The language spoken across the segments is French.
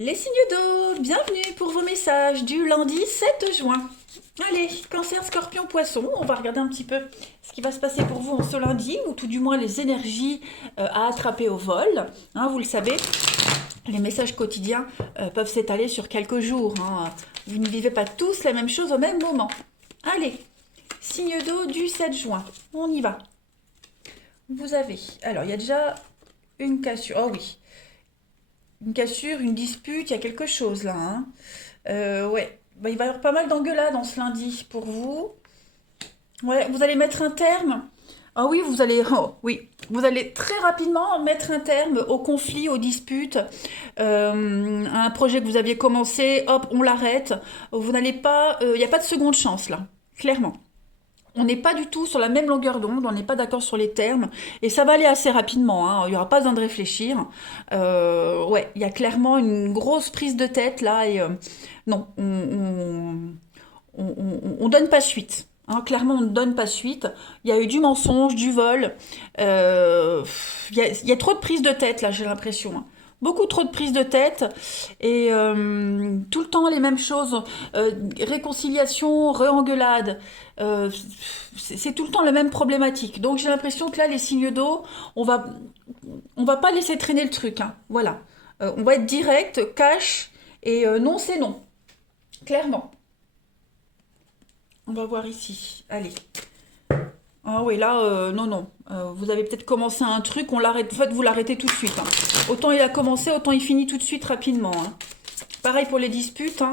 Les signes d'eau, bienvenue pour vos messages du lundi 7 juin. Allez, cancer, scorpion, poisson, on va regarder un petit peu ce qui va se passer pour vous en ce lundi, ou tout du moins les énergies à attraper au vol. Hein, vous le savez, les messages quotidiens peuvent s'étaler sur quelques jours. Hein. Vous ne vivez pas tous la même chose au même moment. Allez, signe d'eau du 7 juin, on y va. Vous avez, alors il y a déjà une cassure, oh oui, une cassure, une dispute, il y a quelque chose là. Hein. Ouais, bah, il va y avoir pas mal d'engueulades en ce lundi pour vous. Ouais, vous allez mettre un terme. Ah oui, oui, vous allez très rapidement mettre un terme au conflit, aux disputes, à un projet que vous aviez commencé, hop, on l'arrête. Vous n'allez pas, il n'y a pas de seconde chance là, clairement. On n'est pas du tout sur la même longueur d'onde, on n'est pas d'accord sur les termes, et ça va aller assez rapidement, hein, il n'y aura pas besoin de réfléchir. Ouais, il y a clairement une grosse prise de tête là, et non, on donne pas suite. Hein, clairement, on ne donne pas suite. Il y a eu du mensonge, du vol. Il y a trop de prise de tête là, j'ai l'impression. Hein. Beaucoup trop de prise de tête et tout le temps les mêmes choses. Réconciliation, re-engueulade. C'est tout le temps la même problématique. Donc j'ai l'impression que là, les signes d'eau, on va pas laisser traîner le truc. Hein. Voilà. On va être direct, cash et non, c'est non. Clairement. On va voir ici. Allez. Ah oui, là, non, non. Vous avez peut-être commencé un truc, on l'arrête. En fait, vous l'arrêtez tout de suite. Hein. Autant il a commencé, autant il finit tout de suite rapidement. Hein. Pareil pour les disputes. Hein.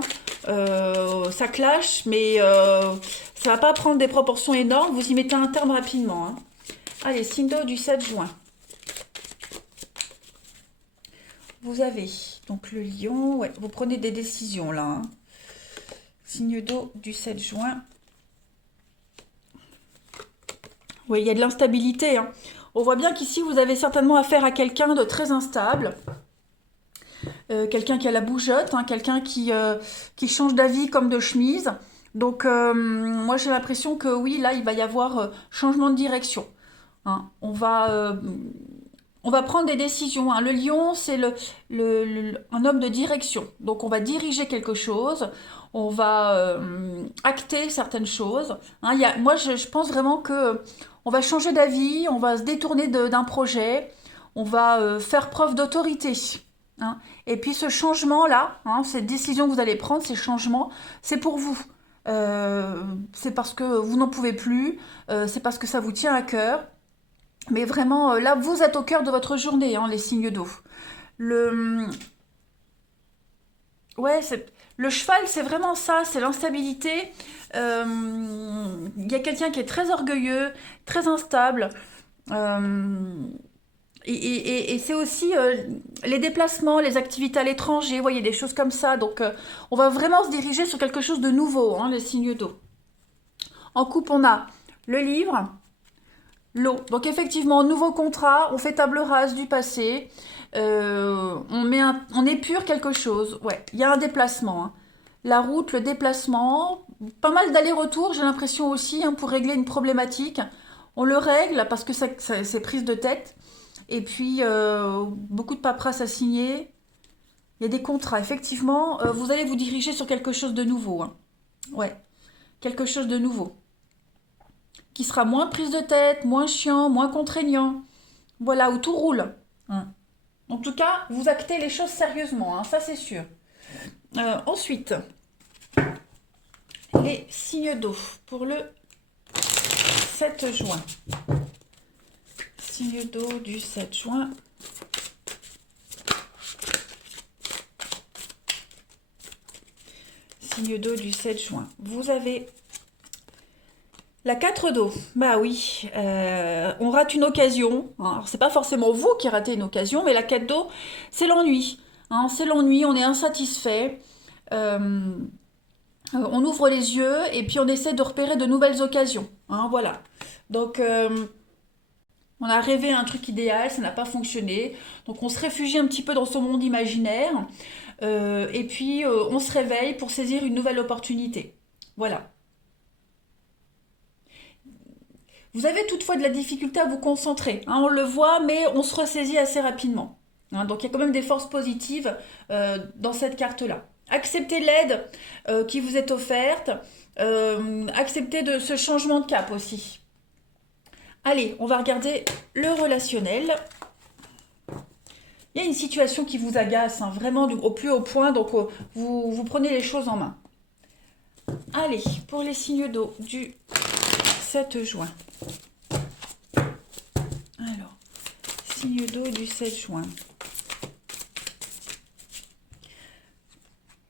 Ça clash, mais ça va pas prendre des proportions énormes. Vous y mettez un terme rapidement. Hein. Allez, signe d'eau du 7 juin. Vous avez donc le lion. Ouais, vous prenez des décisions là. Hein. Signe d'eau du 7 juin. Oui, il y a de l'instabilité. Hein. On voit bien qu'ici, vous avez certainement affaire à quelqu'un de très instable. Quelqu'un qui a la bougeotte, hein, quelqu'un qui change d'avis comme de chemise. Donc, moi, j'ai l'impression que oui, là, il va y avoir changement de direction. Hein. On va prendre des décisions. Hein. Le lion, c'est un homme de direction. Donc, on va diriger quelque chose. On va acter certaines choses. Hein, moi, je pense vraiment que on va changer d'avis, on va se détourner d'un projet, on va faire preuve d'autorité. Hein. Et puis ce changement-là, hein, cette décision que vous allez prendre, ces changements, c'est pour vous. C'est parce que vous n'en pouvez plus, c'est parce que ça vous tient à cœur. Mais vraiment, là, vous êtes au cœur de votre journée, hein, les signes d'eau. Le, ouais, le cheval, c'est vraiment ça, c'est l'instabilité. Il y a quelqu'un qui est très orgueilleux, très instable. Euh, et c'est aussi les déplacements, les activités à l'étranger, vous voyez, des choses comme ça. Donc, on va vraiment se diriger sur quelque chose de nouveau, hein, les signes d'eau. En couple, on a le livre, l'eau. Donc, effectivement, nouveau contrat, on fait table rase du passé, on épure quelque chose. Ouais, il y a un déplacement. Hein. La route, le déplacement, pas mal d'allers-retours, j'ai l'impression aussi, hein, pour régler une problématique. On le règle parce que c'est prise de tête. Et puis, beaucoup de paperasse à signer. Il y a des contrats. Effectivement, vous allez vous diriger sur quelque chose de nouveau. Hein. Ouais, quelque chose de nouveau. Qui sera moins prise de tête, moins chiant, moins contraignant. Voilà, où tout roule. Hein. En tout cas, vous actez les choses sérieusement. Hein, ça, c'est sûr. Ensuite, les signes d'eau pour le 7 juin. Signe d'eau du 7 juin. Signe d'eau du 7 juin. Vous avez la 4 d'eau. Bah oui, on rate une occasion. Hein. Alors, c'est pas forcément vous qui ratez une occasion, mais la 4 d'eau, c'est l'ennui. Hein, c'est l'ennui, on est insatisfait. Euh, on ouvre les yeux et puis on essaie de repérer de nouvelles occasions. Hein, voilà. Donc, on a rêvé un truc idéal, ça n'a pas fonctionné. Donc, on se réfugie un petit peu dans son monde imaginaire. Et puis, on se réveille pour saisir une nouvelle opportunité. Voilà. Vous avez toutefois de la difficulté à vous concentrer. Hein, on le voit, mais on se ressaisit assez rapidement. hein. Donc, il y a quand même des forces positives dans cette carte-là. Acceptez l'aide qui vous est offerte. Acceptez de ce changement de cap aussi. Allez, on va regarder le relationnel. Il y a une situation qui vous agace, hein, vraiment au plus haut point, donc vous prenez les choses en main. Allez, pour les signes d'eau du 7 juin. Alors, signe d'eau du 7 juin.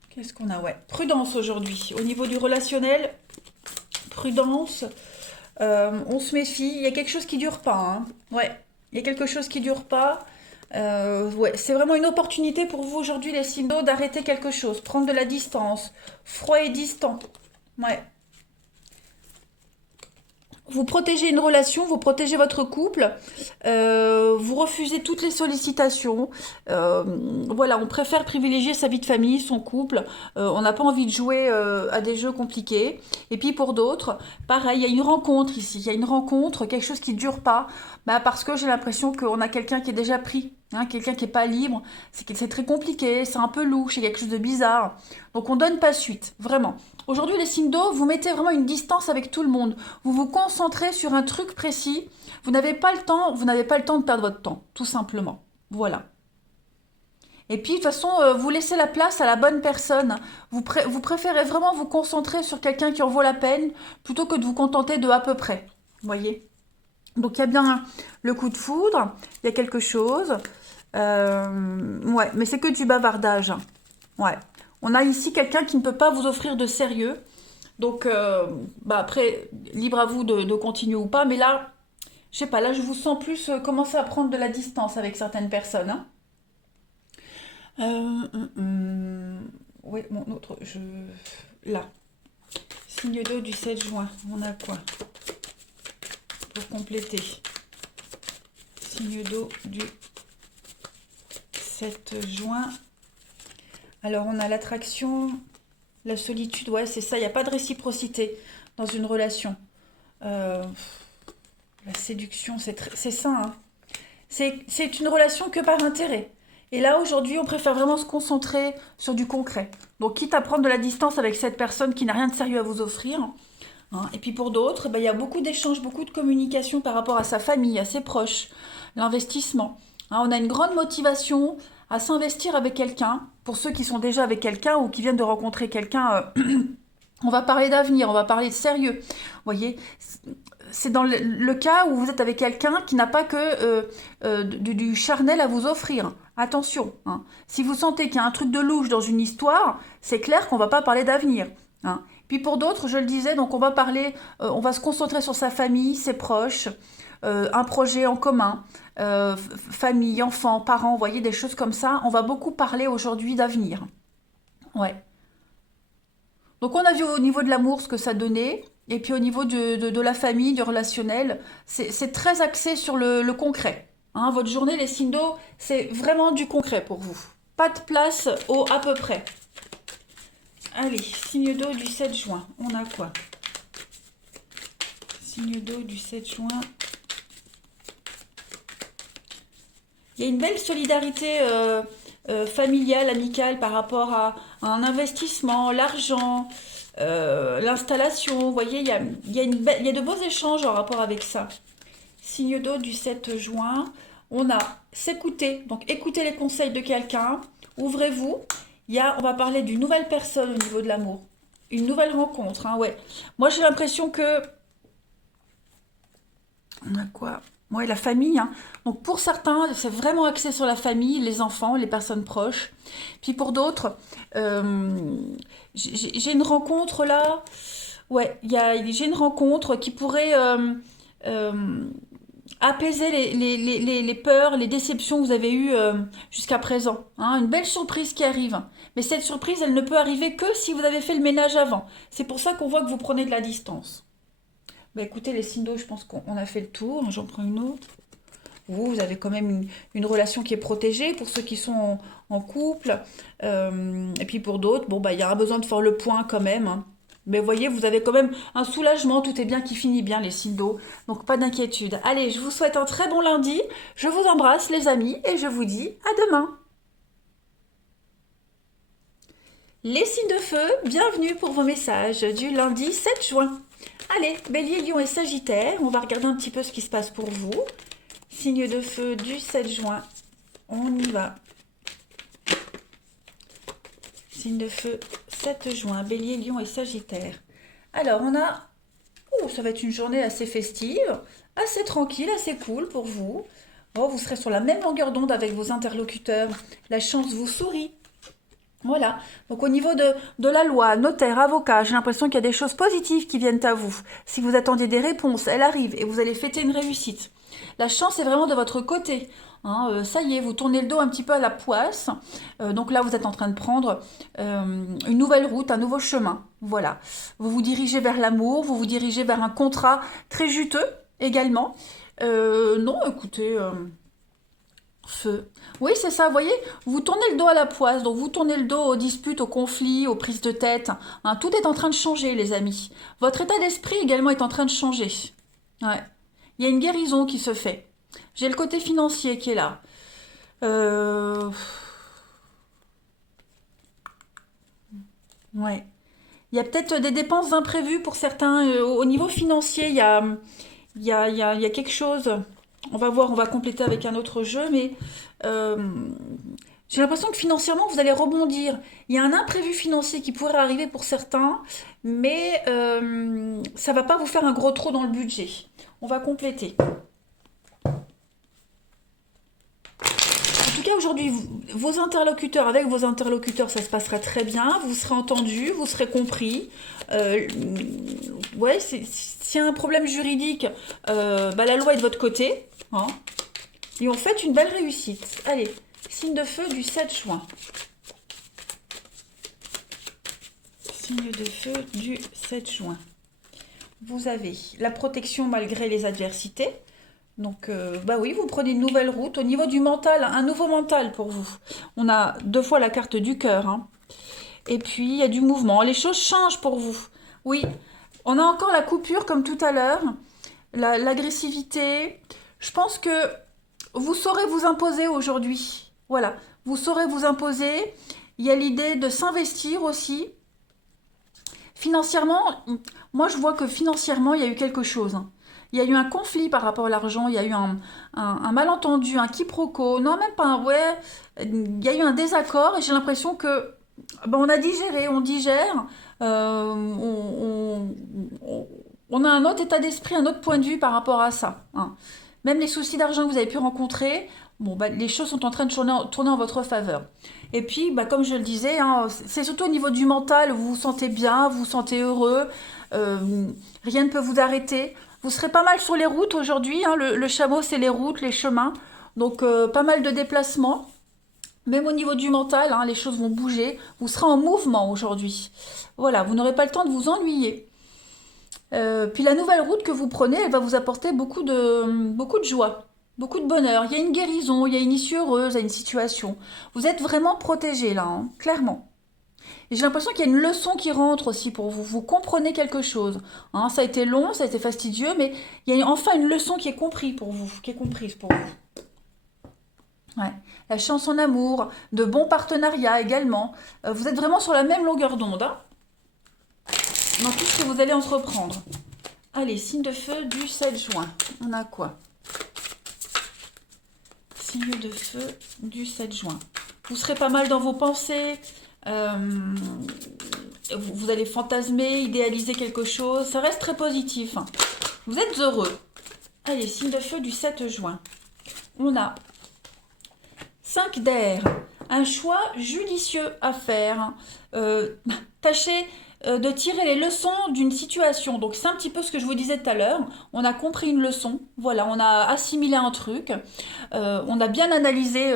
Qu'est-ce qu'on a? Ouais, prudence aujourd'hui. Au niveau du relationnel, prudence. On se méfie. Il y a quelque chose qui dure pas, hein. Ouais, il y a quelque chose qui dure pas. Ouais, c'est vraiment une opportunité pour vous aujourd'hui, les signes d'eau, d'arrêter quelque chose, prendre de la distance, froid et distant. Ouais. Vous protégez une relation, vous protégez votre couple, vous refusez toutes les sollicitations. Voilà, on préfère privilégier sa vie de famille, son couple. On n'a pas envie de jouer à des jeux compliqués. Et puis pour d'autres, pareil, il y a une rencontre ici. Il y a une rencontre, quelque chose qui ne dure pas. Bah, parce que j'ai l'impression qu'on a quelqu'un qui est déjà pris. Hein, quelqu'un qui n'est pas libre. C'est très compliqué, c'est un peu louche, c'est quelque chose de bizarre. Donc on donne pas suite, vraiment. Aujourd'hui, les signes d'eau, vous mettez vraiment une distance avec tout le monde. Vous vous concentrez sur un truc précis. Vous n'avez pas le temps de perdre votre temps, tout simplement. Voilà. Et puis, de toute façon, vous laissez la place à la bonne personne. Vous préférez vraiment vous concentrer sur quelqu'un qui en vaut la peine, plutôt que de vous contenter de à peu près. Vous voyez? Donc, il y a bien le coup de foudre, il y a quelque chose. Ouais, mais c'est que du bavardage. Ouais. On a ici quelqu'un qui ne peut pas vous offrir de sérieux. Donc, bah après, libre à vous de continuer ou pas. Mais là, je sais pas, là, je vous sens plus commencer à prendre de la distance avec certaines personnes, hein. Oui, mon autre, là, signe d'eau du 7 juin. On a quoi pour compléter? Signe d'eau du 7 juin. Alors, on a l'attraction, la solitude, ouais, c'est ça, il n'y a pas de réciprocité dans une relation. Euh, la séduction, c'est ça, hein. C'est une relation que par intérêt. Et là, aujourd'hui, on préfère vraiment se concentrer sur du concret. Donc, quitte à prendre de la distance avec cette personne qui n'a rien de sérieux à vous offrir, hein. Et puis pour d'autres, ben, il y a beaucoup d'échanges, beaucoup de communication par rapport à sa famille, à ses proches, l'investissement. Hein, on a une grande motivation à s'investir avec quelqu'un. Pour ceux qui sont déjà avec quelqu'un ou qui viennent de rencontrer quelqu'un, on va parler d'avenir, on va parler de sérieux. Vous voyez, c'est dans le cas où vous êtes avec quelqu'un qui n'a pas que du charnel à vous offrir. Attention, hein. Si vous sentez qu'il y a un truc de louche dans une histoire, c'est clair qu'on ne va pas parler d'avenir, hein. Puis pour d'autres, je le disais, donc on va parler, on va se concentrer sur sa famille, ses proches, un projet en commun, famille, enfants, parents, vous voyez, des choses comme ça. On va beaucoup parler aujourd'hui d'avenir. Ouais. Donc on a vu au niveau de l'amour ce que ça donnait, et puis au niveau de la famille, du relationnel, c'est très axé sur le concret. Hein, votre journée, les signes d'eau, c'est vraiment du concret pour vous. Pas de place au à peu près. Allez, signe d'eau du 7 juin, on a quoi? Signe d'eau du 7 juin. Il y a une belle solidarité familiale, amicale par rapport à un investissement, l'argent, l'installation. Vous voyez, il y a de beaux échanges en rapport avec ça. Signe d'eau du 7 juin. On a s'écouter, donc écouter les conseils de quelqu'un. Ouvrez-vous. On va parler d'une nouvelle personne au niveau de l'amour. Une nouvelle rencontre, hein, ouais. Moi, j'ai l'impression que... On a quoi? Ouais, la famille, hein. Donc pour certains, c'est vraiment axé sur la famille, les enfants, les personnes proches. Puis pour d'autres, j'ai une rencontre là. Ouais, j'ai une rencontre qui pourrait euh, apaiser les peurs, les déceptions que vous avez eues jusqu'à présent, hein. Une belle surprise qui arrive. Mais cette surprise, elle ne peut arriver que si vous avez fait le ménage avant. C'est pour ça qu'on voit que vous prenez de la distance. Bah écoutez, les signes d'eau, je pense qu'on a fait le tour. J'en prends une autre. Vous avez quand même une relation qui est protégée pour ceux qui sont en couple. Et puis pour d'autres, bon, bah, il y a un besoin de faire le point quand même, hein. Mais voyez, vous avez quand même un soulagement, tout est bien qui finit bien les signes d'eau, donc pas d'inquiétude. Allez, je vous souhaite un très bon lundi, je vous embrasse les amis et je vous dis à demain. Les signes de feu, bienvenue pour vos messages du lundi 7 juin. Allez, Bélier, Lion et Sagittaire, on va regarder un petit peu ce qui se passe pour vous. Signe de feu du 7 juin, on y va. Signe de feu 7 juin, Bélier, Lion et Sagittaire. Alors, on a... Oh, ça va être une journée assez festive, assez tranquille, assez cool pour vous. Oh, vous serez sur la même longueur d'onde avec vos interlocuteurs. La chance vous sourit. Voilà, donc au niveau de la loi, notaire, avocat, j'ai l'impression qu'il y a des choses positives qui viennent à vous. Si vous attendiez des réponses, elles arrivent et vous allez fêter une réussite. La chance est vraiment de votre côté. Hein, ça y est, vous tournez le dos un petit peu à la poisse. Donc là, vous êtes en train de prendre une nouvelle route, un nouveau chemin. Voilà, vous vous dirigez vers l'amour, vous vous dirigez vers un contrat très juteux également. Non, écoutez... Feu. Oui, c'est ça, vous voyez, vous tournez le dos à la poisse, donc vous tournez le dos aux disputes, aux conflits, aux prises de tête. Hein, tout est en train de changer, les amis. Votre état d'esprit également est en train de changer. Ouais. Il y a une guérison qui se fait. J'ai le côté financier qui est là. Ouais. Il y a peut-être des dépenses imprévues pour certains. Au niveau financier, il y a quelque chose. On va voir, on va compléter avec un autre jeu, mais euh, j'ai l'impression que financièrement, vous allez rebondir. Il y a un imprévu financier qui pourrait arriver pour certains, mais ça va pas vous faire un gros trou dans le budget. On va compléter. En tout cas, aujourd'hui, vos interlocuteurs, avec vos interlocuteurs, ça se passera très bien. Vous serez entendus, vous serez compris. Euh, ouais, s'il y a un problème juridique, bah, la loi est de votre côté. Hein, et on fait une belle réussite. Allez, signe de feu du 7 juin. Signe de feu du 7 juin. Vous avez la protection malgré les adversités. Donc, bah oui, vous prenez une nouvelle route. Au niveau du mental, un nouveau mental pour vous. On a deux fois la carte du cœur. Hein. Et puis, il y a du mouvement. Les choses changent pour vous. Oui, on a encore la coupure comme tout à l'heure. L'agressivité. Je pense que vous saurez vous imposer aujourd'hui. Voilà, vous saurez vous imposer. Il y a l'idée de s'investir aussi. Financièrement, moi je vois que financièrement, il y a eu quelque chose. Hein. Il y a eu un conflit par rapport à l'argent, il y a eu un malentendu, un quiproquo. Non, même pas un ouais. Il y a eu un désaccord et j'ai l'impression que ben, on a digéré, on digère. On a un autre état d'esprit, un autre point de vue par rapport à ça. Hein. Même les soucis d'argent que vous avez pu rencontrer, bon, bah, les choses sont en train de tourner en votre faveur. Et puis, bah, comme je le disais, hein, c'est surtout au niveau du mental, vous vous sentez bien, vous vous sentez heureux, rien ne peut vous arrêter. Vous serez pas mal sur les routes aujourd'hui, hein, le chameau c'est les routes, les chemins, donc pas mal de déplacements. Même au niveau du mental, hein, les choses vont bouger, vous serez en mouvement aujourd'hui. Voilà, vous n'aurez pas le temps de vous ennuyer. Puis la nouvelle route que vous prenez, elle va vous apporter beaucoup de joie, beaucoup de bonheur. Il y a une guérison, il y a une issue heureuse à une situation. Vous êtes vraiment protégé là, hein, clairement. Et j'ai l'impression qu'il y a une leçon qui rentre aussi pour vous. Vous comprenez quelque chose. Hein, ça a été long, ça a été fastidieux, mais il y a enfin une leçon qui est comprise pour vous, qui est comprise pour vous. Ouais. La chance en amour, de bons partenariats également. Vous êtes vraiment sur la même longueur d'onde. Hein, dans tout ce que vous allez entreprendre. Allez, signe de feu du 7 juin. On a quoi? Signe de feu du 7 juin. Vous serez pas mal dans vos pensées. Vous allez fantasmer, idéaliser quelque chose. Ça reste très positif. Vous êtes heureux. Allez, signe de feu du 7 juin. On a 5 d'air. Un choix judicieux à faire. Tâchez de tirer les leçons d'une situation. Donc c'est un petit peu ce que je vous disais tout à l'heure. On a compris une leçon. Voilà, on a assimilé un truc. On a bien analysé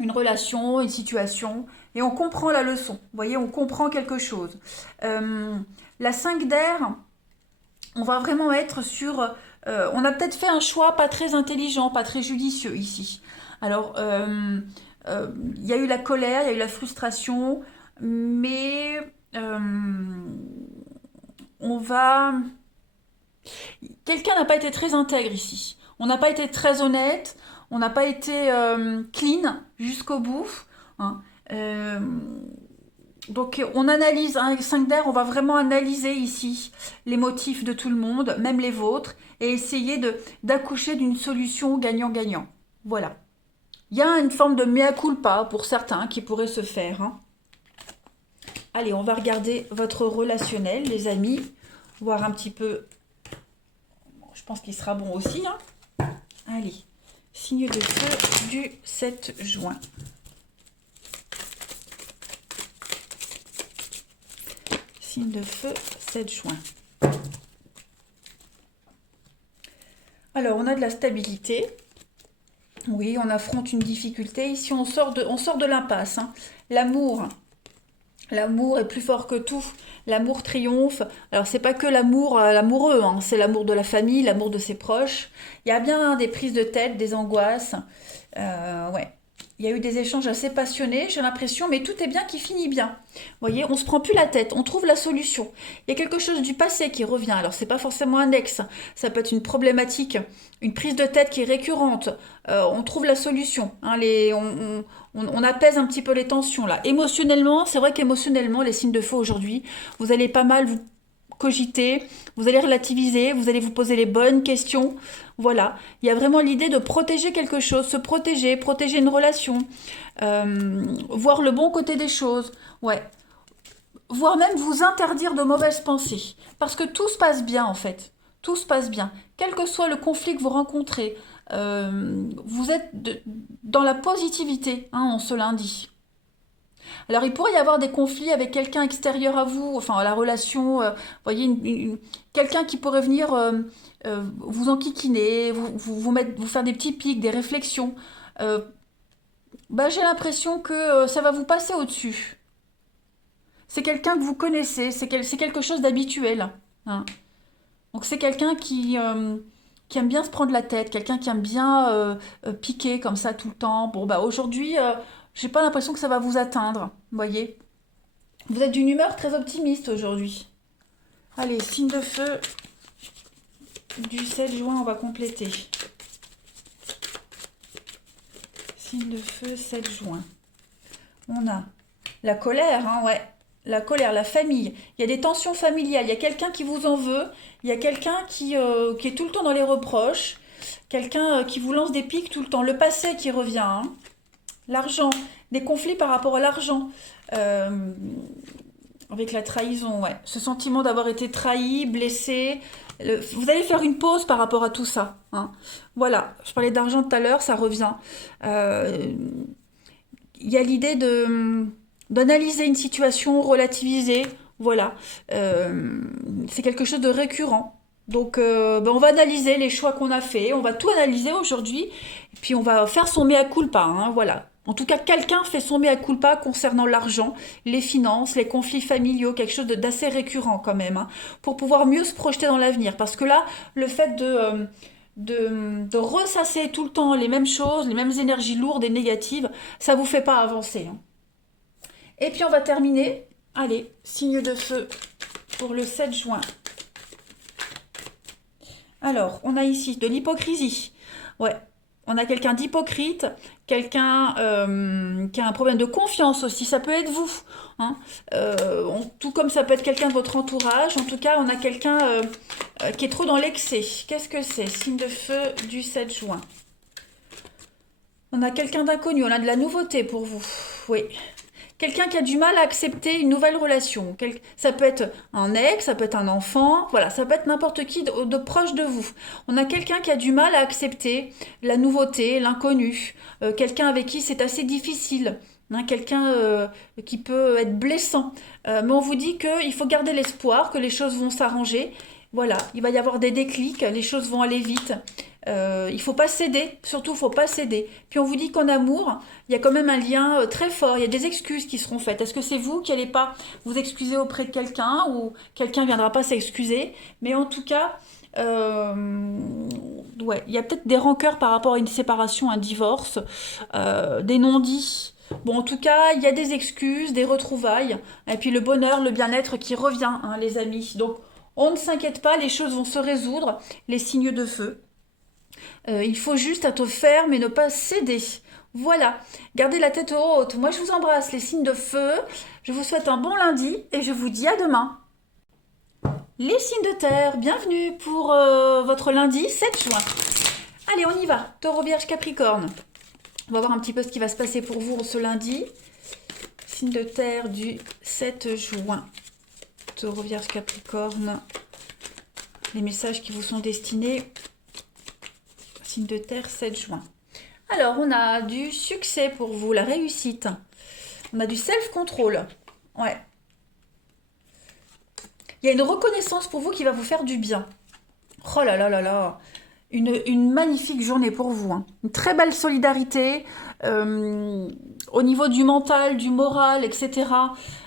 une relation, une situation. Et on comprend la leçon. Vous voyez, on comprend quelque chose. La 5 d'air, on va vraiment être sur... on a peut-être fait un choix pas très intelligent, pas très judicieux ici. Alors, il y a eu la colère, il y a eu la frustration, mais on va... Quelqu'un n'a pas été très intègre ici. On n'a pas été très honnête, on n'a pas été clean jusqu'au bout. Hein. Euh, donc on analyse, hein, avec 5 d'air, on va vraiment analyser ici les motifs de tout le monde, même les vôtres, et essayer d'accoucher d'une solution gagnant-gagnant. Voilà. Il y a une forme de mea culpa pour certains qui pourrait se faire. Hein. Allez, on va regarder votre relationnel, les amis, voir un petit peu. Je pense qu'il sera bon aussi. Hein. Allez, signe de feu du 7 juin. Signe de feu 7 juin. Alors, on a de la stabilité. Oui, on affronte une difficulté. Ici, on sort de l'impasse. Hein. L'amour. L'amour est plus fort que tout. L'amour triomphe. Alors, c'est pas que l'amour, l'amoureux, hein. C'est l'amour de la famille, l'amour de ses proches. Il y a bien des prises de tête, des angoisses. Ouais. Il y a eu des échanges assez passionnés, j'ai l'impression, mais tout est bien qui finit bien. Vous voyez, on se prend plus la tête, on trouve la solution. Il y a quelque chose du passé qui revient. Alors, c'est pas forcément un ex, ça peut être une problématique, une prise de tête qui est récurrente. On trouve la solution. Hein, on apaise un petit peu les tensions là. Émotionnellement, c'est vrai qu'émotionnellement, les signes de feu aujourd'hui, vous allez pas mal vous cogiter, vous allez relativiser, vous allez vous poser les bonnes questions. Voilà, il y a vraiment l'idée de protéger quelque chose, se protéger, protéger une relation, voir le bon côté des choses, ouais. Voire même vous interdire de mauvaises pensées. Parce que tout se passe bien en fait. Tout se passe bien. Quel que soit le conflit que vous rencontrez, vous êtes dans la positivité hein, en ce lundi. Alors, il pourrait y avoir des conflits avec quelqu'un extérieur à vous, enfin, à la relation, voyez, quelqu'un qui pourrait venir vous enquiquiner, vous faire des petits pics, des réflexions. Euh, j'ai l'impression que ça va vous passer au-dessus. C'est quelqu'un que vous connaissez, c'est quelque chose d'habituel. Hein. Donc, c'est quelqu'un qui aime bien se prendre la tête, quelqu'un qui aime bien piquer comme ça tout le temps. Bon, aujourd'hui, j'ai pas l'impression que ça va vous atteindre, vous voyez. Vous êtes d'une humeur très optimiste aujourd'hui. Allez, signe de feu du 7 juin, on va compléter. Signe de feu 7 juin. On a la colère, hein, ouais. La colère, la famille. Il y a des tensions familiales. Il y a quelqu'un qui vous en veut. Il y a quelqu'un qui est tout le temps dans les reproches. Quelqu'un qui vous lance des pics tout le temps. Le passé qui revient. Hein. L'argent. Des conflits par rapport à l'argent. Avec la trahison, ouais. Ce sentiment d'avoir été trahi, blessé. Vous allez faire une pause par rapport à tout ça. Hein. Voilà. Je parlais d'argent tout à l'heure, ça revient. Il y a l'idée d'analyser une situation, relativiser. Voilà. C'est quelque chose de récurrent. Donc, on va analyser les choix qu'on a faits. On va tout analyser aujourd'hui. Et puis, on va faire son mea culpa. Hein, voilà. En tout cas, quelqu'un fait son mea culpa concernant l'argent, les finances, les conflits familiaux, quelque chose d'assez récurrent quand même, hein, pour pouvoir mieux se projeter dans l'avenir. Parce que là, le fait de ressasser tout le temps les mêmes choses, les mêmes énergies lourdes et négatives, ça vous fait pas avancer. Hein. Et puis on va terminer. Allez, signe de feu pour le 7 juin. Alors, on a ici de l'hypocrisie. Ouais, on a quelqu'un d'hypocrite, quelqu'un qui a un problème de confiance aussi. Ça peut être vous. Hein. Tout comme ça peut être quelqu'un de votre entourage. En tout cas, on a quelqu'un qui est trop dans l'excès. Qu'est-ce que c'est? Signe de feu du 7 juin. On a quelqu'un d'inconnu. On a de la nouveauté pour vous. Oui. Quelqu'un qui a du mal à accepter une nouvelle relation. Ça peut être un ex, ça peut être un enfant, voilà, ça peut être n'importe qui de proche de vous. On a quelqu'un qui a du mal à accepter la nouveauté, l'inconnu, quelqu'un avec qui c'est assez difficile. Hein, quelqu'un qui peut être blessant. Mais on vous dit qu'il faut garder l'espoir, que les choses vont s'arranger. Voilà, il va y avoir des déclics, les choses vont aller vite. Il faut pas céder, surtout il faut pas céder. Puis on vous dit qu'en amour, il y a quand même un lien très fort, il y a des excuses qui seront faites. Est-ce que c'est vous qui n'allez pas vous excuser auprès de quelqu'un ou quelqu'un ne viendra pas s'excuser? Mais en tout cas, ouais, il y a peut-être des rancœurs par rapport à une séparation, un divorce, des non-dits. Bon, en tout cas, il y a des excuses, des retrouvailles, et puis le bonheur, le bien-être qui revient, hein, les amis. Donc, On ne s'inquiète pas, les choses vont se résoudre, les signes de feu. Il faut juste être ferme et ne pas céder. Voilà, gardez la tête haute. Moi, je vous embrasse, les signes de feu. Je vous souhaite un bon lundi et je vous dis à demain. Les signes de terre, bienvenue pour votre lundi 7 juin. Allez, on y va. Taureau, Vierge, Capricorne. On va voir un petit peu ce qui va se passer pour vous ce lundi. Signe de terre du 7 juin. Taureau, Vierge, Capricorne. Les messages qui vous sont destinés. Signe de terre, 7 juin. Alors, on a du succès pour vous, la réussite. On a du self-control. Ouais. Il y a une reconnaissance pour vous qui va vous faire du bien. Oh là là là là. Une magnifique journée pour vous. Hein. Une très belle solidarité au niveau du mental, du moral, etc.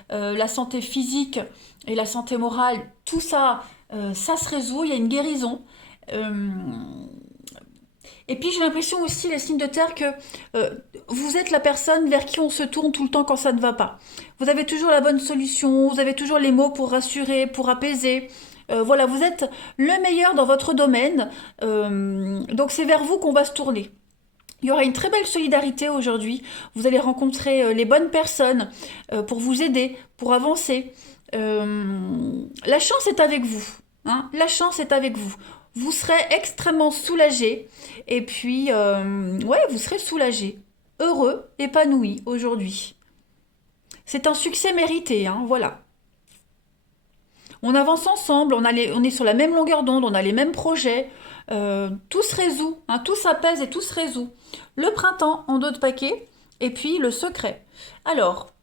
La santé physique et la santé morale, tout ça, ça se résout. Il y a une guérison. Et puis j'ai l'impression aussi, les signes de terre, que vous êtes la personne vers qui on se tourne tout le temps quand ça ne va pas. Vous avez toujours la bonne solution, vous avez toujours les mots pour rassurer, pour apaiser. Voilà, vous êtes le meilleur dans votre domaine. Donc c'est vers vous qu'on va se tourner. Il y aura une très belle solidarité aujourd'hui. Vous allez rencontrer les bonnes personnes pour vous aider, pour avancer. La chance est avec vous. Hein, la chance est avec vous. Vous serez extrêmement soulagé. Et puis, ouais, vous serez soulagé, heureux, épanoui aujourd'hui. C'est un succès mérité, hein, voilà. On avance ensemble, on est sur la même longueur d'onde, on a les mêmes projets. Tout se résout, hein, tout s'apaise et tout se résout. Le printemps en dos de paquet, et puis le secret. Alors,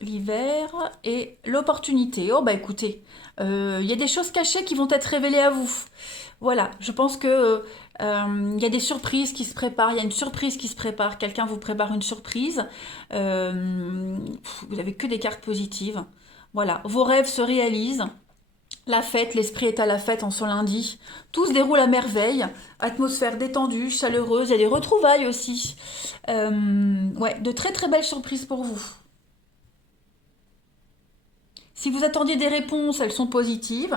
l'hiver et l'opportunité. Oh bah écoutez, il y a des choses cachées qui vont être révélées à vous. Voilà, je pense que y a des surprises qui se préparent, il y a une surprise qui se prépare, quelqu'un vous prépare une surprise. Vous n'avez que des cartes positives. Voilà, vos rêves se réalisent. La fête, l'esprit est à la fête en ce lundi. Tout se déroule à merveille. Atmosphère détendue, chaleureuse. Il y a des retrouvailles aussi. Ouais, de très très belles surprises pour vous. Si vous attendiez des réponses, elles sont positives.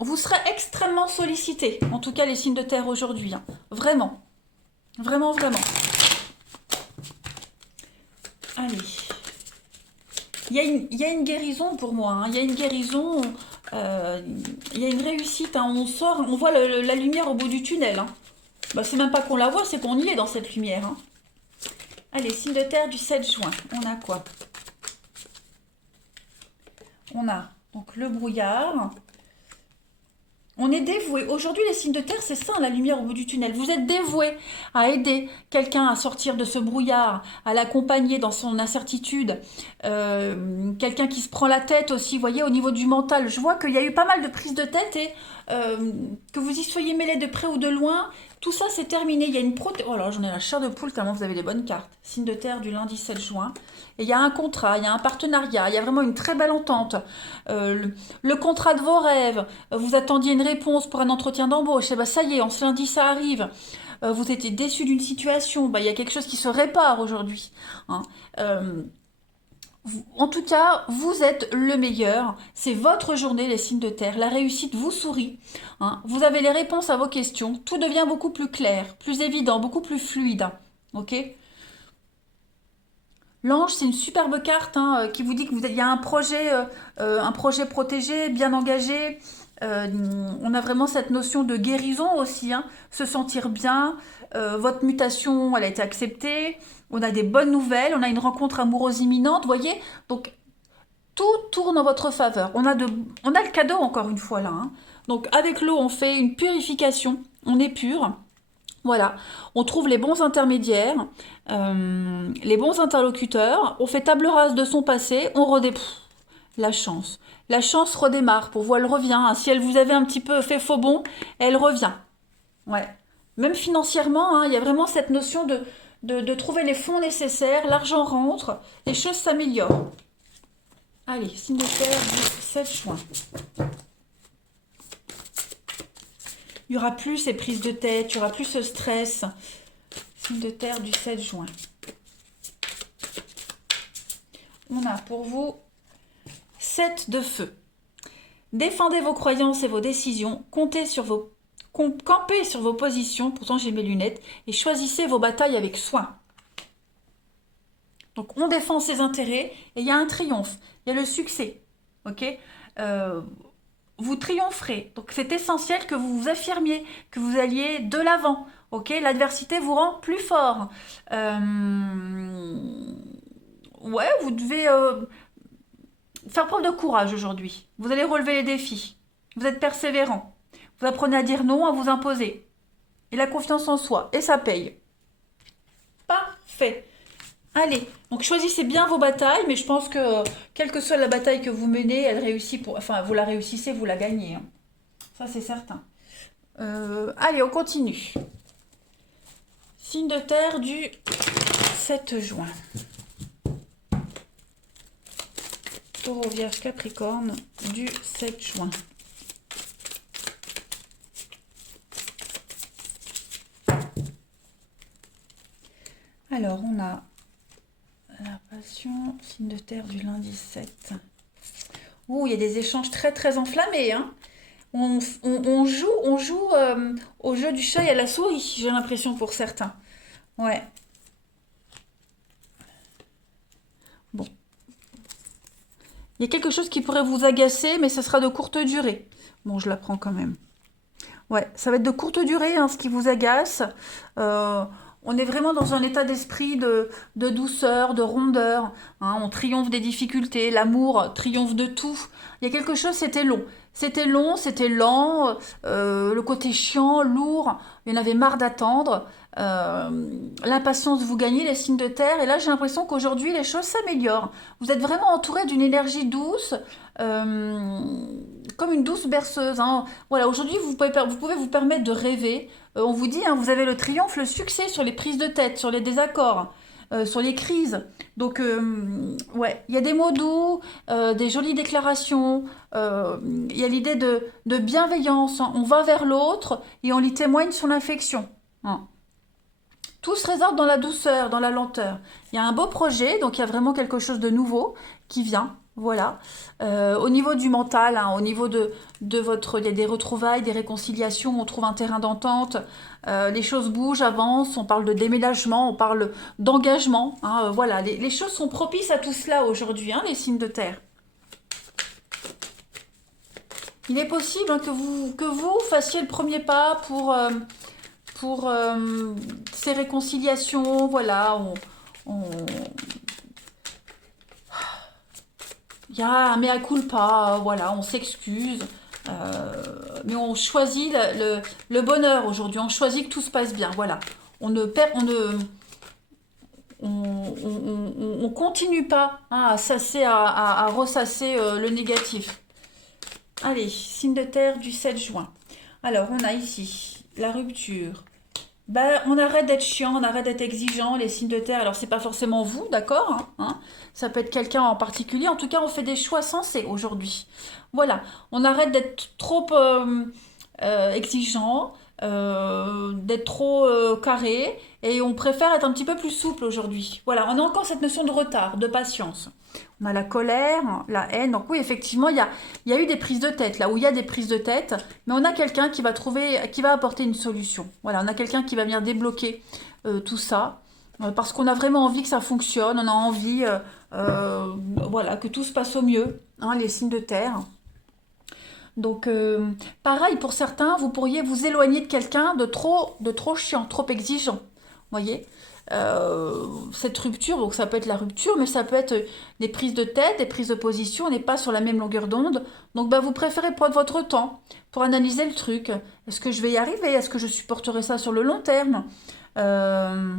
Vous serez extrêmement sollicité. En tout cas, les signes de terre aujourd'hui. Hein. Vraiment. Vraiment, vraiment. Allez. Il y a une guérison pour moi. Hein. Il y a une guérison. Il y a une réussite. Hein. On sort, on voit la lumière au bout du tunnel. Hein. Bah, c'est même pas qu'on la voit, c'est qu'on y est dans cette lumière. Hein. Allez, signe de terre du 7 juin. On a quoi? On a donc le brouillard. On est dévoué. Aujourd'hui, les signes de terre, c'est ça, la lumière au bout du tunnel. Vous êtes dévoué à aider quelqu'un à sortir de ce brouillard, à l'accompagner dans son incertitude. Quelqu'un qui se prend la tête aussi, vous voyez, au niveau du mental. Je vois qu'il y a eu pas mal de prises de tête et que vous y soyez mêlé de près ou de loin, tout ça, c'est terminé. Il y a une protection. Oh là, j'en ai la chair de poule tellement vous avez des bonnes cartes. Signe de terre du lundi 7 juin. Et il y a un contrat, il y a un partenariat, il y a vraiment une très belle entente. Le contrat de vos rêves, vous attendiez une réponse pour un entretien d'embauche, et ben ça y est, en ce lundi ça arrive. Vous étiez déçu d'une situation, ben, il y a quelque chose qui se répare aujourd'hui. Hein. En tout cas, vous êtes le meilleur. C'est votre journée, les signes de terre. La réussite vous sourit. Hein. Vous avez les réponses à vos questions. Tout devient beaucoup plus clair, plus évident, beaucoup plus fluide. Ok? L'ange, c'est une superbe carte hein, qui vous dit qu'il y a un projet protégé, bien engagé. Euh, on a vraiment cette notion de guérison aussi, hein, se sentir bien. Votre mutation, elle a été acceptée. On a des bonnes nouvelles. On a une rencontre amoureuse imminente, vous voyez. Donc tout tourne en votre faveur. On a le cadeau encore une fois là. Hein. Donc avec l'eau, on fait une purification. On est pur. Voilà, on trouve les bons intermédiaires, les bons interlocuteurs, on fait table rase de son passé, on redémarre. La chance. La chance redémarre, pour vous, elle revient. Hein. Si elle vous avait un petit peu fait faux bond, elle revient. Ouais. Même financièrement, hein, il y a vraiment cette notion de trouver les fonds nécessaires, l'argent rentre, les choses s'améliorent. Allez, signe de terre du 7 juin. Il n'y aura plus ces prises de tête, il n'y aura plus ce stress. Signe de terre du 7 juin. On a pour vous 7 de feu. Défendez vos croyances et vos décisions. Campez sur vos positions. Pourtant, j'ai mes lunettes. Et choisissez vos batailles avec soin. Donc, on défend ses intérêts et il y a un triomphe. Il y a le succès. Ok. Vous triompherez. Donc, c'est essentiel que vous vous affirmiez, que vous alliez de l'avant. Ok. L'adversité vous rend plus fort. Ouais, vous devez faire preuve de courage aujourd'hui. Vous allez relever les défis. Vous êtes persévérant. Vous apprenez à dire non, à vous imposer. Et la confiance en soi. Et ça paye. Parfait. Allez, donc choisissez bien vos batailles, mais je pense que quelle que soit la bataille que vous menez, elle réussit enfin, vous la réussissez, vous la gagnez, hein. Ça, c'est certain. Allez, on continue. Signe de terre du 7 juin. Taureau, Vierge, Capricorne du 7 juin. Alors, on a la passion, signe de terre du lundi 7. Ouh, il y a des échanges très très enflammés, hein. On joue au jeu du chat et à la souris, j'ai l'impression pour certains. Ouais, bon. Il y a quelque chose qui pourrait vous agacer, mais ça sera de courte durée. Bon, je la prends quand même. Ouais, ça va être de courte durée, hein, ce qui vous agace. Euh, on est vraiment dans un état d'esprit de douceur, de rondeur, hein. On triomphe des difficultés, l'amour triomphe de tout. Il y a quelque chose, c'était long. C'était long, c'était lent, le côté chiant, lourd. Il y en avait marre d'attendre. L'impatience vous gagnez, les signes de terre. Et là, j'ai l'impression qu'aujourd'hui, les choses s'améliorent. Vous êtes vraiment entouré d'une énergie douce, euh, comme une douce berceuse, hein. Voilà, aujourd'hui, vous pouvez vous permettre de rêver. On vous dit, hein, vous avez le triomphe, le succès sur les prises de tête, sur les désaccords, sur les crises. Donc, ouais, il y a des mots doux, des jolies déclarations. Il y a l'idée de bienveillance, hein. On va vers l'autre et on lui témoigne son affection, hein. Tout se résorbe dans la douceur, dans la lenteur. Il y a un beau projet, donc il y a vraiment quelque chose de nouveau qui vient. Voilà. Au niveau du mental, hein, au niveau de votre... Il y a des retrouvailles, des réconciliations, on trouve un terrain d'entente, les choses bougent, avancent, on parle de déménagement, on parle d'engagement, hein, voilà, les choses sont propices à tout cela aujourd'hui, hein, les signes de terre. Il est possible, hein, que vous fassiez le premier pas pour ces réconciliations, voilà, il y a un mea culpa, voilà, on s'excuse, mais on choisit le bonheur aujourd'hui, on choisit que tout se passe bien, voilà. On ne perd, on continue pas, hein, à sasser, à ressasser le négatif. Allez, signe de terre du 7 juin. Alors, on a ici la rupture. Bah, on arrête d'être chiant, on arrête d'être exigeant, les signes de terre. Alors, c'est pas forcément vous, d'accord, hein. Ça peut être quelqu'un en particulier. En tout cas, on fait des choix sensés aujourd'hui. Voilà, on arrête d'être trop exigeant, d'être trop carré, et on préfère être un petit peu plus souple aujourd'hui. Voilà, on a encore cette notion de retard, de patience. On a la colère, la haine. Donc oui, effectivement, il y a eu des prises de tête, là où il y a des prises de tête, mais on a quelqu'un qui va trouver, qui va apporter une solution. Voilà, on a quelqu'un qui va venir débloquer tout ça, parce qu'on a vraiment envie que ça fonctionne, on a envie voilà, que tout se passe au mieux, hein, les signes de terre. Donc, pareil, pour certains, vous pourriez vous éloigner de quelqu'un de trop chiant, trop exigeant. Vous voyez. Cette rupture, donc ça peut être la rupture, mais ça peut être des prises de tête, des prises de position, on n'est pas sur la même longueur d'onde. Donc, bah, vous préférez prendre votre temps pour analyser le truc. Est-ce que je vais y arriver? Est-ce que je supporterai ça sur le long terme? Euh,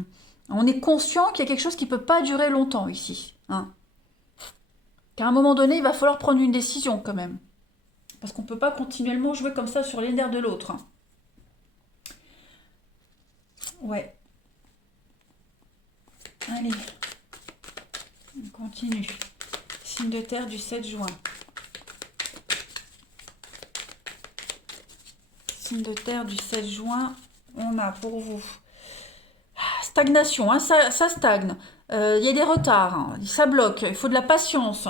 on est conscient qu'il y a quelque chose qui ne peut pas durer longtemps ici, hein. Qu'à un moment donné, il va falloir prendre une décision quand même. Parce qu'on ne peut pas continuellement jouer comme ça sur les nerfs de l'autre, hein. Ouais, allez, on continue. Signe de terre du 7 juin. Signe de terre du 7 juin, on a pour vous stagnation, hein, ça stagne. Il y a des retards, hein, ça bloque, il faut de la patience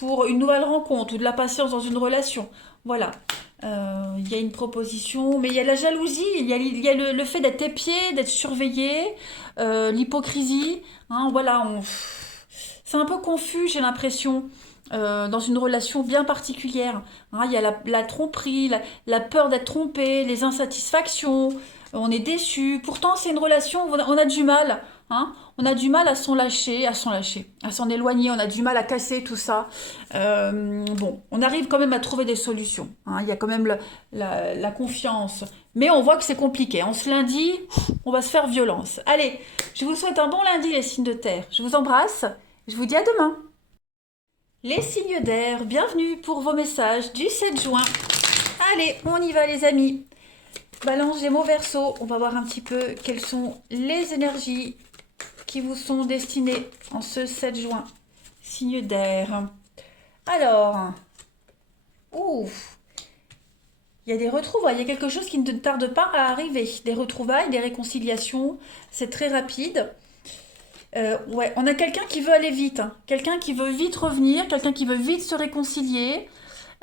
pour une nouvelle rencontre ou de la patience dans une relation. Voilà. Il y a une proposition, mais il y a la jalousie, il y a le fait d'être épié, d'être surveillé, l'hypocrisie. Hein, voilà, c'est un peu confus, j'ai l'impression, dans une relation bien particulière. Hein, il y a la tromperie, la peur d'être trompé, les insatisfactions, on est déçu. Pourtant, c'est une relation, on a du mal. Hein, on a du mal à s'en lâcher, à s'en éloigner, on a du mal à casser tout ça. Bon, on arrive quand même à trouver des solutions. Hein, il y a quand même la confiance. Mais on voit que c'est compliqué. En ce lundi, on va se faire violence. Allez, je vous souhaite un bon lundi, les signes de terre. Je vous embrasse. Je vous dis à demain. Les signes d'air, bienvenue pour vos messages du 7 juin. Allez, on y va les amis. Balance, Gémeaux, Verseau, on va voir un petit peu quelles sont les énergies qui vous sont destinées en ce 7 juin. Signe d'air. Alors, ouf, il y a des retrouvailles, il y a quelque chose qui ne tarde pas à arriver. Des retrouvailles, des réconciliations, c'est très rapide. Ouais, on a quelqu'un qui veut aller vite, hein. Quelqu'un qui veut vite revenir, quelqu'un qui veut vite se réconcilier.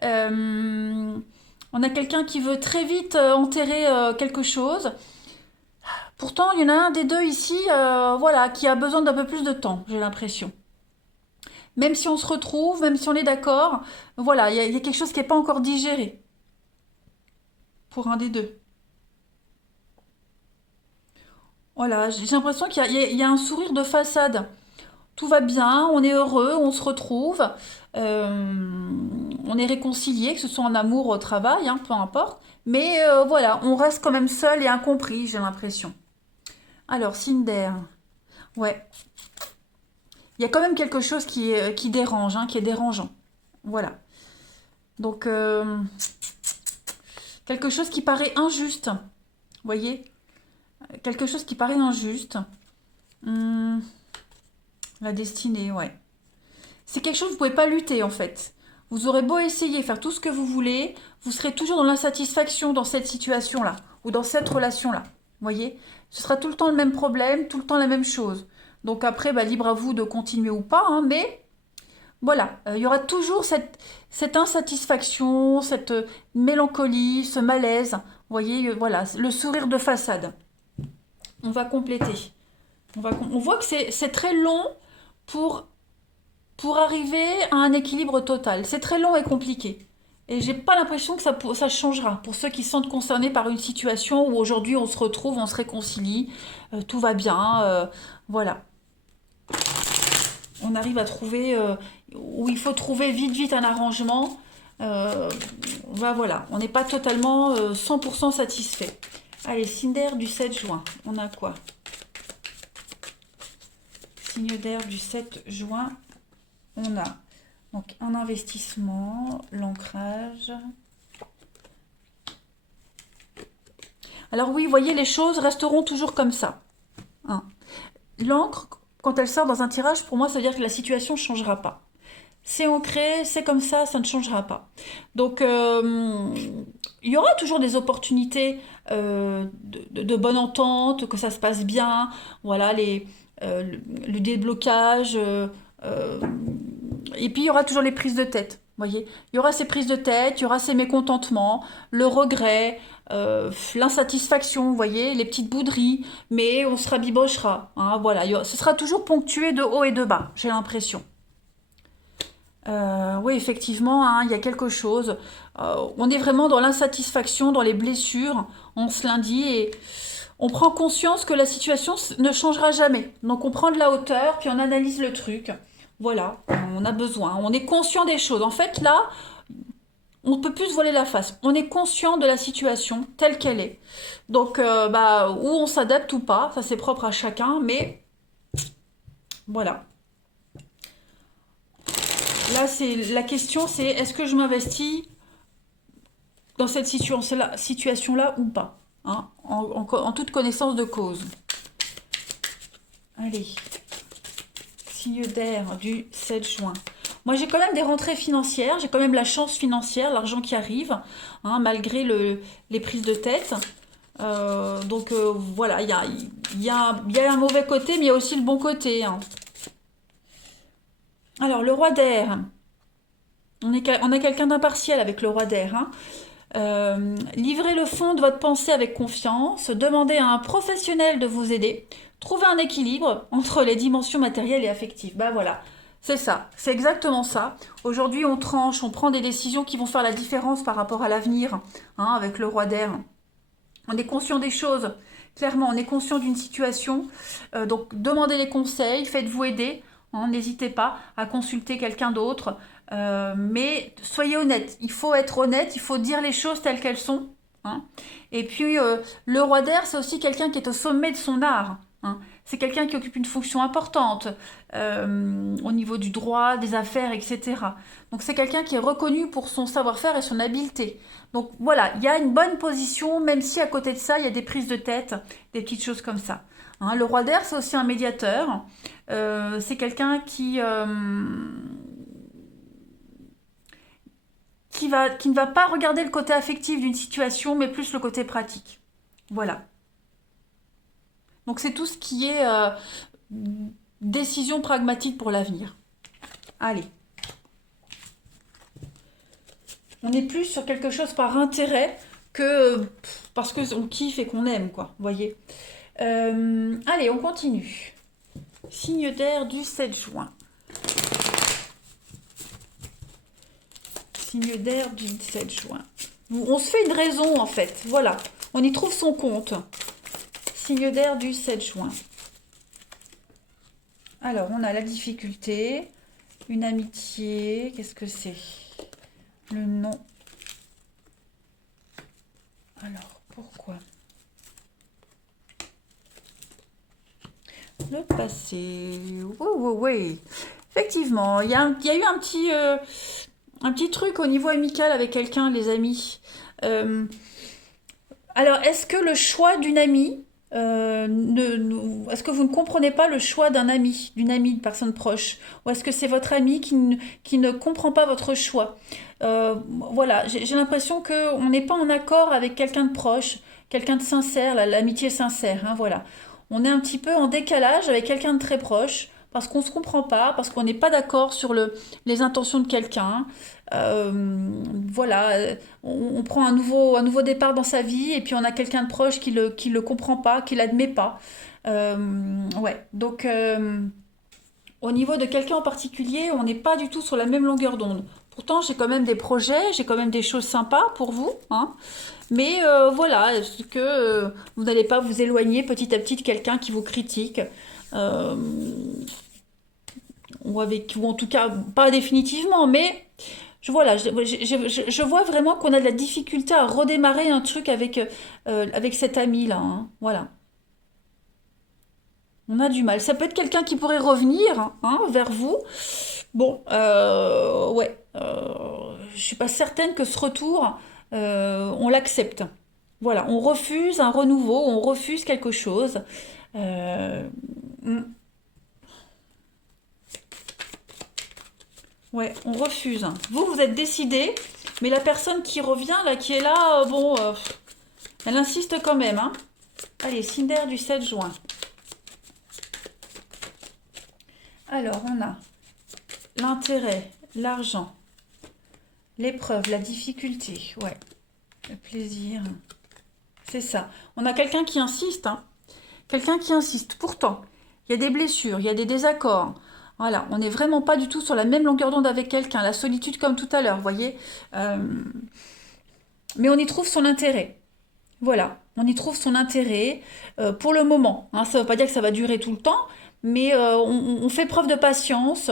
On a quelqu'un qui veut très vite enterrer quelque chose. Pourtant, il y en a un des deux ici, voilà, qui a besoin d'un peu plus de temps, j'ai l'impression. Même si on se retrouve, même si on est d'accord, voilà, il y a quelque chose qui n'est pas encore digéré pour un des deux. Voilà, j'ai l'impression qu'il y a un sourire de façade. Tout va bien, on est heureux, on se retrouve, on est réconcilié, que ce soit en amour, au travail, hein, peu importe. Mais voilà, on reste quand même seul et incompris, j'ai l'impression. Alors, Cinder, ouais, il y a quand même quelque chose qui dérange, hein, qui est dérangeant. Voilà. Donc, quelque chose qui paraît injuste, vous voyez? Quelque chose qui paraît injuste. Hum, la destinée, ouais. C'est quelque chose que vous ne pouvez pas lutter en fait. Vous aurez beau essayer, faire tout ce que vous voulez, vous serez toujours dans l'insatisfaction dans cette situation-là ou dans cette relation-là. Vous voyez? Ce sera tout le temps le même problème, tout le temps la même chose. Donc après, bah, libre à vous de continuer ou pas, hein, mais voilà, il y aura toujours cette insatisfaction, cette mélancolie, ce malaise. Vous voyez, voilà, le sourire de façade. On va compléter. On voit que c'est très long pour arriver à un équilibre total. C'est très long et compliqué. Et j'ai pas l'impression que ça changera. Pour ceux qui se sentent concernés par une situation où aujourd'hui on se retrouve, on se réconcilie, tout va bien, voilà. On arrive à trouver, où il faut trouver vite vite un arrangement. Bah voilà, on n'est pas totalement 100% satisfait. Allez, signe d'air du 7 juin, on a quoi? Signe d'air du 7 juin, on a donc un investissement, l'ancrage. Alors oui, vous voyez, les choses resteront toujours comme ça. Hein. L'encre, quand elle sort dans un tirage, pour moi, ça veut dire que la situation ne changera pas. C'est ancré, c'est comme ça ne changera pas. Donc, il y aura toujours des opportunités de bonne entente, que ça se passe bien, voilà, le déblocage, et puis il y aura toujours les prises de tête. Voyez, il y aura ces prises de tête, il y aura ces mécontentements, le regret, l'insatisfaction, vous voyez, les petites bouderies, mais on se rabibochera. Hein, voilà, ce sera toujours ponctué de haut et de bas, j'ai l'impression. Oui, effectivement, hein, il y a quelque chose. On est vraiment dans l'insatisfaction, dans les blessures, en ce lundi, et on prend conscience que la situation ne changera jamais. Donc on prend de la hauteur, puis on analyse le truc. Voilà, on a besoin, on est conscient des choses. En fait, là, on ne peut plus se voiler la face. On est conscient de la situation telle qu'elle est. Donc, bah, où on s'adapte ou pas, ça c'est propre à chacun, mais voilà. Là, la question, c'est est-ce que je m'investis dans cette situation-là ou pas, hein, en toute connaissance de cause. Allez, signe d'air du 7 juin. Moi, j'ai quand même des rentrées financières, j'ai quand même la chance financière, l'argent qui arrive, hein, malgré les prises de tête. Donc voilà, il y a un mauvais côté, mais il y a aussi le bon côté. Hein. Alors, le roi d'air. On a quelqu'un d'impartial avec le roi d'air, hein. Livrez le fond de votre pensée avec confiance, demandez à un professionnel de vous aider, trouvez un équilibre entre les dimensions matérielles et affectives. Bah voilà, c'est ça, c'est exactement ça. Aujourd'hui, on tranche, on prend des décisions qui vont faire la différence par rapport à l'avenir, hein, avec le roi d'air. On est conscient des choses, clairement, on est conscient d'une situation. Donc, demandez les conseils, faites-vous aider. Hein, n'hésitez pas à consulter quelqu'un d'autre. Mais soyez honnête. Il faut être honnête, il faut dire les choses telles qu'elles sont. Hein. Et puis, le roi d'air, c'est aussi quelqu'un qui est au sommet de son art. Hein. C'est quelqu'un qui occupe une fonction importante au niveau du droit, des affaires, etc. Donc, c'est quelqu'un qui est reconnu pour son savoir-faire et son habileté. Donc voilà, il y a une bonne position, même si à côté de ça, il y a des prises de tête, des petites choses comme ça. Hein, le roi d'air, c'est aussi un médiateur. C'est quelqu'un qui ne va pas regarder le côté affectif d'une situation, mais plus le côté pratique. Voilà. Donc c'est tout ce qui est décision pragmatique pour l'avenir. Allez. On est plus sur quelque chose par intérêt que parce qu'on kiffe et qu'on aime, quoi. Vous voyez. Allez, on continue. Signe d'air du 7 juin. Signe d'air du 7 juin. On se fait une raison, en fait. Voilà. On y trouve son compte. Signe d'air du 7 juin. Alors, on a la difficulté, une amitié. Qu'est-ce que c'est? Le nom. Alors, pourquoi? Le passé. Oui, oui, oui. Effectivement, il y a eu un petit truc au niveau amical avec quelqu'un, les amis. Euh, alors, est-ce que le choix d'une amie, est-ce que vous ne comprenez pas le choix d'un ami, d'une amie, de personne proche? Ou est-ce que c'est votre ami qui ne comprend pas votre choix? Voilà, j'ai l'impression qu'on n'est pas en accord avec quelqu'un de proche, quelqu'un de sincère, l'amitié sincère, hein, voilà. On est un petit peu en décalage avec quelqu'un de très proche parce qu'on ne se comprend pas, parce qu'on n'est pas d'accord sur les intentions de quelqu'un. Voilà, on prend un nouveau départ dans sa vie et puis on a quelqu'un de proche qui le comprend pas, qui l'admet pas. Ouais, donc au niveau de quelqu'un en particulier, on n'est pas du tout sur la même longueur d'onde. Pourtant, j'ai quand même des projets, j'ai quand même des choses sympas pour vous, hein. Mais voilà, est-ce que vous n'allez pas vous éloigner petit à petit de quelqu'un qui vous critique euh, ou en tout cas, pas définitivement, mais voilà, je vois vraiment qu'on a de la difficulté à redémarrer un truc avec cet ami-là, hein. Voilà, on a du mal. Ça peut être quelqu'un qui pourrait revenir, hein, vers vous. Bon, ouais, je suis pas certaine que ce retour, on l'accepte. Voilà, on refuse un renouveau, on refuse quelque chose. Euh, mm, ouais, on refuse. Vous, vous êtes décidé, mais la personne qui revient, là, qui est là, bon, elle insiste quand même, hein. Allez, Cinder du 7 juin. Alors, on a l'intérêt, l'argent, l'épreuve, la difficulté, ouais, le plaisir. C'est ça. On a quelqu'un qui insiste, hein. Quelqu'un qui insiste. Pourtant, il y a des blessures, il y a des désaccords. Voilà, on n'est vraiment pas du tout sur la même longueur d'onde avec quelqu'un. La solitude comme tout à l'heure, vous voyez. Euh, mais on y trouve son intérêt. Voilà, on y trouve son intérêt pour le moment. Hein. Ça ne veut pas dire que ça va durer tout le temps, mais on fait preuve de patience.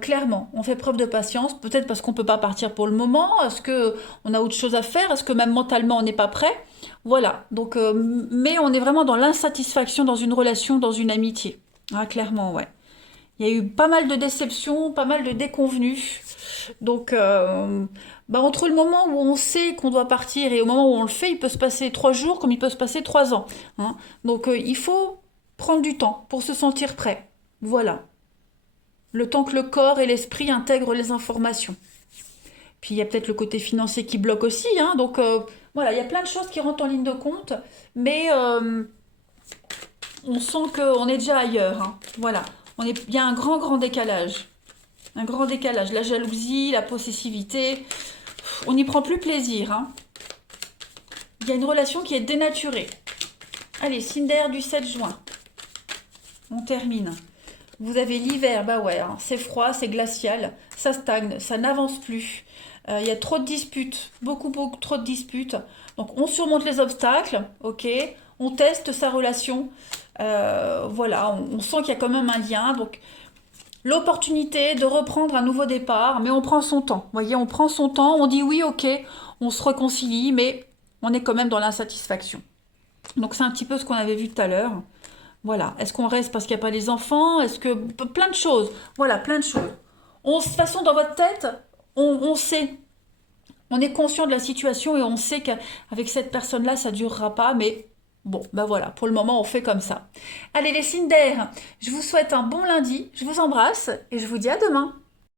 Clairement, on fait preuve de patience, peut-être parce qu'on ne peut pas partir pour le moment, est-ce qu'on a autre chose à faire, est-ce que même mentalement on n'est pas prêt? Voilà, donc, mais on est vraiment dans l'insatisfaction dans une relation, dans une amitié. Ah, clairement, ouais. Il y a eu pas mal de déceptions, pas mal de déconvenues. Donc, bah, entre le moment où on sait qu'on doit partir et au moment où on le fait, il peut se passer 3 jours comme il peut se passer 3 ans, hein. Donc, il faut prendre du temps pour se sentir prêt. Voilà. Le temps que le corps et l'esprit intègrent les informations. Puis il y a peut-être le côté financier qui bloque aussi, hein. Donc voilà, il y a plein de choses qui rentrent en ligne de compte, mais on sent qu'on est déjà ailleurs, hein. Voilà, il y a un grand, grand décalage. Un grand décalage. La jalousie, la possessivité. On n'y prend plus plaisir. Hein. Il y a une relation qui est dénaturée. Allez, signe d'air du 7 juin. On termine. Vous avez l'hiver, bah ouais, hein, c'est froid, c'est glacial, ça stagne, ça n'avance plus. Il y a trop de disputes, beaucoup trop de disputes. Donc on surmonte les obstacles, ok, on teste sa relation. Voilà, on sent qu'il y a quand même un lien. Donc l'opportunité de reprendre un nouveau départ, mais on prend son temps. Vous voyez, on prend son temps, on dit oui, ok, on se réconcilie, mais on est quand même dans l'insatisfaction. Donc c'est un petit peu ce qu'on avait vu tout à l'heure. Voilà. Est-ce qu'on reste parce qu'il n'y a pas les enfants? Est-ce que... Plein de choses. Voilà, plein de choses. De toute façon, dans votre tête, on sait. On est conscient de la situation et on sait qu'avec cette personne-là, ça ne durera pas. Mais bon, ben voilà, pour le moment, on fait comme ça. Allez, les signes d'air, je vous souhaite un bon lundi. Je vous embrasse et je vous dis à demain.